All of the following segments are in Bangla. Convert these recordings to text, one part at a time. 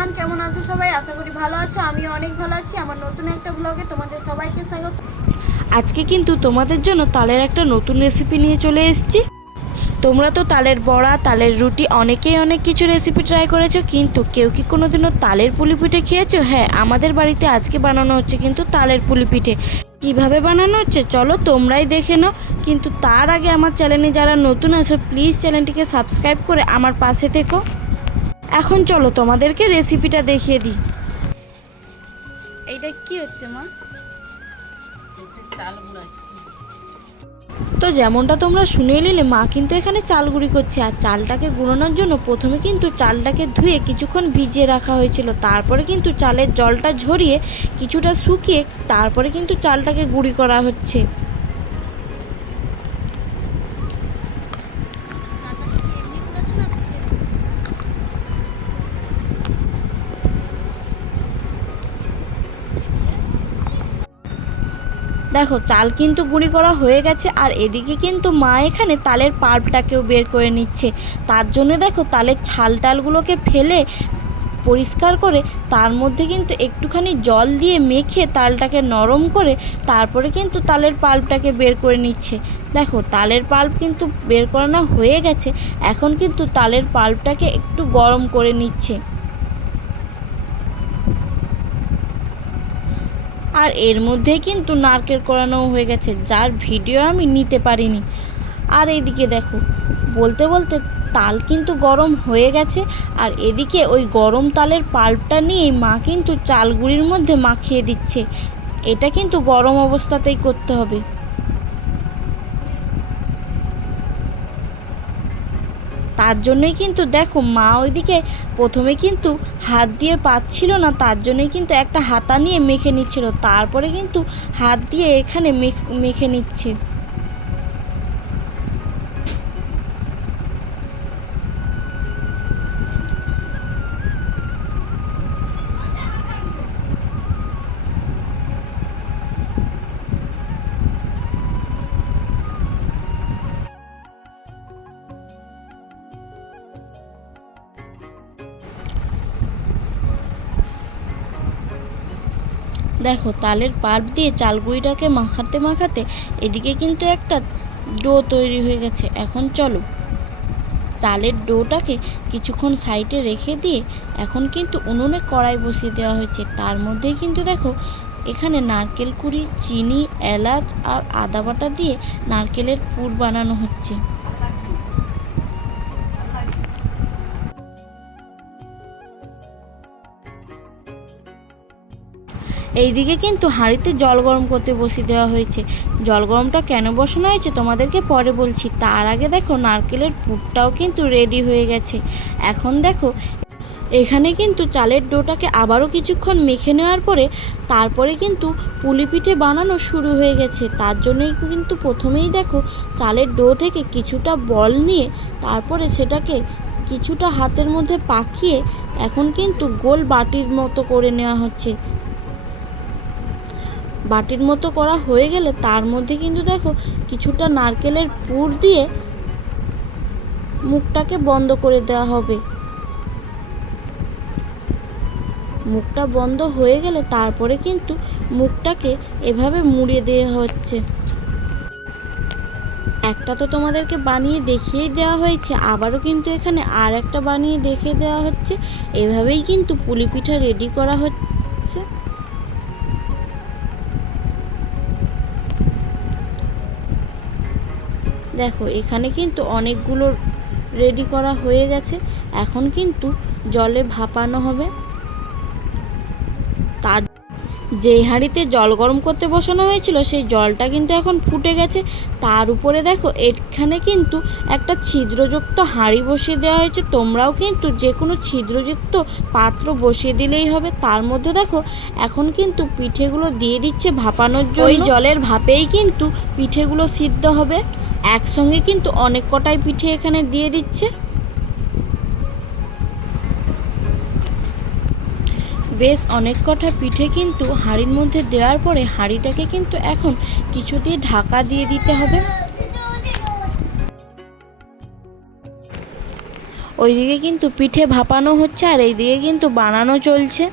এভরিওয়ান, কেমন আছো সবাই? আশা করি ভালো আছো। আমি অনেক ভালো আছি। আমার নতুন একটা ব্লগে তোমাদের সবাইকে স্বাগত। আজকে কিন্তু তোমাদের জন্য তালের একটা নতুন রেসিপি নিয়ে চলে এসেছি। তোমরা তো তালের বড়া, তালের রুটি অনেকেই অনেক কিছু রেসিপি ট্রাই করেছো, কিন্তু কেউ কি কোনোদিনও তালের পুলি পিঠে খেয়েছো? হ্যাঁ, আমাদের বাড়িতে আজকে বানানো হচ্ছে কিন্তু তালের পুলি পিঠে। কীভাবে বানানো হচ্ছে চলো তোমরাই দেখে নাও। কিন্তু তার আগে আমার চ্যানেলে যারা নতুন আছো প্লিজ চ্যানেলটিকে সাবস্ক্রাইব করে আমার পাশে থেকো। এখন চলো তোমাদেরকে রেসিপিটা দেখিয়ে দিই। এইটা কি হচ্ছে মা? চাল গুঁড়াচ্ছি। তো যেমনটা তোমরা শুনে নিলে, মা কিন্তু এখানে চাল গুঁড়ি করছে। আর চালটাকে গুঁড়োনোর জন্য প্রথমে কিন্তু চালটাকে ধুয়ে কিছুক্ষণ ভিজিয়ে রাখা হয়েছিল। তারপরে কিন্তু চালের জলটা ঝরিয়ে কিছুটা শুকিয়ে তারপরে কিন্তু চালটাকে গুঁড়ি করা হচ্ছে। দেখো চাল কিন্তু গুঁড়ি করা হয়ে গেছে। আর এদিকে কিন্তু মা এখানে তালের পাল্পটাকেও বের করে নিচ্ছে। তার জন্য দেখো তালের ছাল টালগুলোকে ফেলে পরিষ্কার করে তার মধ্যে কিন্তু একটুখানি জল দিয়ে মেখে তালটাকে নরম করে তারপরে কিন্তু তালের পাল্পটাকে বের করে নিচ্ছে। দেখো তালের পাল্প কিন্তু বের করানো হয়ে গেছে। এখন কিন্তু তালের পাল্পটাকে একটু গরম করে নিচ্ছে। আর এর মধ্যেই কিন্তু নারকেল কোড়ানোও হয়ে গেছে, যার ভিডিও আমি নিতে পারিনি। আর এইদিকে দেখো বলতে বলতে তাল কিন্তু গরম হয়ে গেছে। আর এদিকে ওই গরম তালের পাল্পটা নিয়ে মা কিন্তু চাল গুঁড়ির মধ্যে মাখিয়ে দিচ্ছে। এটা কিন্তু গরম অবস্থাতেই করতে হবে। তার জন্যই কিন্তু দেখো মা ওইদিকে প্রথমে কিন্তু হাত দিয়ে পাচ্ছিল না, তার জন্যই কিন্তু একটা হাতা নিয়ে মেখে নিচ্ছিল। তারপরে কিন্তু হাত দিয়ে এখানে মেখে নিচ্ছে। দেখো তালের পাল্প দিয়ে চালগুড়িটাকে মাখাতে মাখাতে এদিকে কিন্তু একটা ডো তৈরি হয়ে গেছে। এখন চলো চালের ডোটাকে কিছুক্ষণ সাইডে রেখে দিয়ে এখন কিন্তু উনুনে কড়াই বসিয়ে দেওয়া হয়েছে। তার মধ্যেই কিন্তু দেখো এখানে নারকেল কুড়ি, চিনি, এলাচ আর আদা বাটা দিয়ে নারকেলের পুর বানানো হচ্ছে। এইদিকে কিন্তু হাঁড়িতে জল গরম করতে বসিয়ে দেওয়া হয়েছে। জল গরমটা কেন বসানো হয়েছে তোমাদেরকে পরে বলছি। তার আগে দেখো নারকেলের পুরটাও কিন্তু রেডি হয়ে গেছে। এখন দেখো এখানে কিন্তু চালের ডোটাকে আবারও কিছুক্ষণ মেখে নেওয়ার পরে তারপরে কিন্তু পুলি পিঠে বানানো শুরু হয়ে গেছে। তার জন্যই কিন্তু প্রথমেই দেখো চালের ডো থেকে কিছুটা বল নিয়ে তারপরে সেটাকে কিছুটা হাতের মধ্যে পাকিয়ে এখন কিন্তু গোল বাটির মতো করে নেওয়া হচ্ছে। বাটির মতো করা হয়ে গেলে তার মধ্যে কিন্তু দেখো কিছুটা নারকেলের পুর দিয়ে মুখটাকে বন্ধ করে দেওয়া হবে। মুখটা বন্ধ হয়ে গেলে তারপরে কিন্তু মুখটাকে এভাবে মুড়িয়ে দেওয়া হচ্ছে। একটা তো তোমাদেরকে বানিয়ে দেখিয়েই দেওয়া হয়েছে, আবারও কিন্তু এখানে আর একটা বানিয়ে দেখিয়ে দেওয়া হচ্ছে। এভাবেই কিন্তু পুলি পিঠা রেডি করা হচ্ছে। দেখো এখানে কিন্তু অনেকগুলো রেডি করা হয়ে গেছে। এখন কিন্তু জলে ভাপানো হবে। তার যেই হাঁড়িতে জল গরম করতে বসানো হয়েছিল সেই জলটা কিন্তু এখন ফুটে গেছে। তার উপরে দেখো এখানে কিন্তু একটা ছিদ্রযুক্ত হাঁড়ি বসিয়ে দেওয়া হয়েছে। তোমরাও কিন্তু যে কোনো ছিদ্রযুক্ত পাত্র বসিয়ে দিলেই হবে। তার মধ্যে দেখো এখন কিন্তু পিঠেগুলো দিয়ে দিচ্ছে ভাপানোর জন্য। ওই জলের ভাপেই কিন্তু পিঠেগুলো সিদ্ধ হবে। একসঙ্গে কিন্তু অনেক কটাই পিঠে এখানে দিয়ে দিচ্ছে। বেশ অনেক কটা পিঠে কিন্তু হাঁড়ির মধ্যে দেওয়ার পরে হাঁড়িটাকে কিন্তু এখন কিছু দিয়ে ঢাকা দিয়ে দিতে হবে। ওইদিকে কিন্তু পিঠে ভাপানো হচ্ছে আর এইদিকে কিন্তু বানানো চলছে।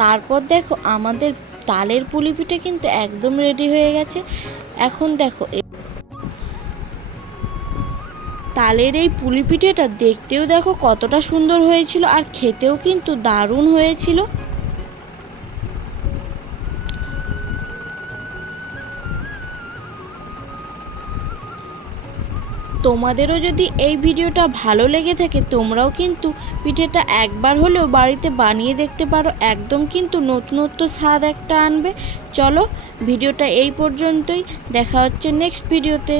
তারপর দেখো আমাদের তালের পুলি পিঠে কিন্তু একদম রেডি হয়ে গেছে। এখন দেখো তালের এই পুলি পিঠেটা দেখতেও দেখো কতটা সুন্দর হয়েছিল আর খেতেও কিন্তু দারুণ হয়েছিল। তোমাদেরও যদি এই ভিডিওটা ভালো লেগে থাকে তোমরাও কিন্তু পিঠেটা একবার হলেও বাড়িতে বানিয়ে দেখতে পারো, একদম কিন্তু নতুনত্ব স্বাদ একটা আনবে। চলো ভিডিওটা এই পর্যন্তই, দেখা হচ্ছে নেক্সট ভিডিওতে।